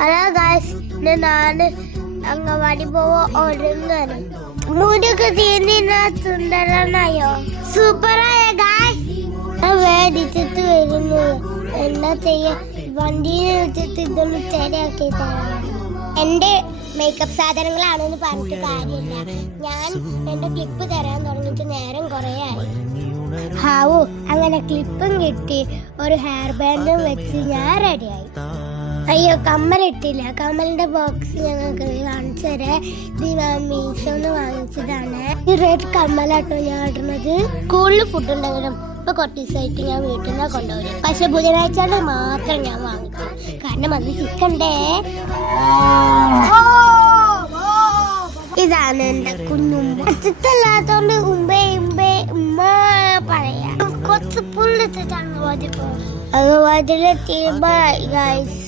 Hello guys, ഞാന് അംഗൻവാടി പോവാ ഒരുങ്ങാണ്. മുടിയൊക്കെ തീർന്ന സുന്ദരനായോ? സൂപ്പറായ ഗായ്സ്. ഞാൻ വേടിച്ചിട്ട് വരുന്നു. എന്താ ചെയ്യാ, വണ്ടിയിൽ വെച്ചിട്ട് ഇതൊന്ന് ശരിയാക്കി തരാം. എന്റെ മേക്കപ്പ് സാധനങ്ങളാണെന്ന് പറഞ്ഞിട്ട് കാര്യമില്ല. ഞാൻ എന്റെ ക്ലിപ്പ് തരാൻ തുടങ്ങിയിട്ട് നേരം കുറേ ആയി. ഹാവു, അങ്ങനെ ക്ലിപ്പും കിട്ടി, ഒരു ഹെയർ ബാൻഡും വെച്ച് ഞാൻ റെഡിയായി. അയ്യോ, കമ്മലിട്ടില്ല. കമ്മലിന്റെ ബോക്സ് ഞങ്ങൾക്ക് കാണിച്ചു തരാം. ഇത് മീഷോന്ന് വാങ്ങിച്ചതാണ്. ഈ റെഡ് കമ്മലാട്ടോ ഞാൻ ഇടുന്നത്. സ്കൂളിൽ ഫുഡ് ഉണ്ടെങ്കിലും ഇപ്പൊ കുറച്ച് ദിവസമായിട്ട് ഞാൻ വീട്ടിൽ നിന്ന് കൊണ്ടുപോകും. പക്ഷെ ബുധനാഴ്ച മാത്രം ഞാൻ വാങ്ങിച്ചു, കാരണം അത് ചിക്കണ്ടേ. ഇതാണ് എന്റെ കുഞ്ഞുമ്മ. അച്ഛത്തല്ലാത്തോണ്ട് ഉമ്പേ ഉമ്പേ ഉമ്മ പറയാ. കുറച്ച് പുള്ളിട്ടിട്ടാണ് അംഗൻവാടിയിലെത്തി. Bye guys.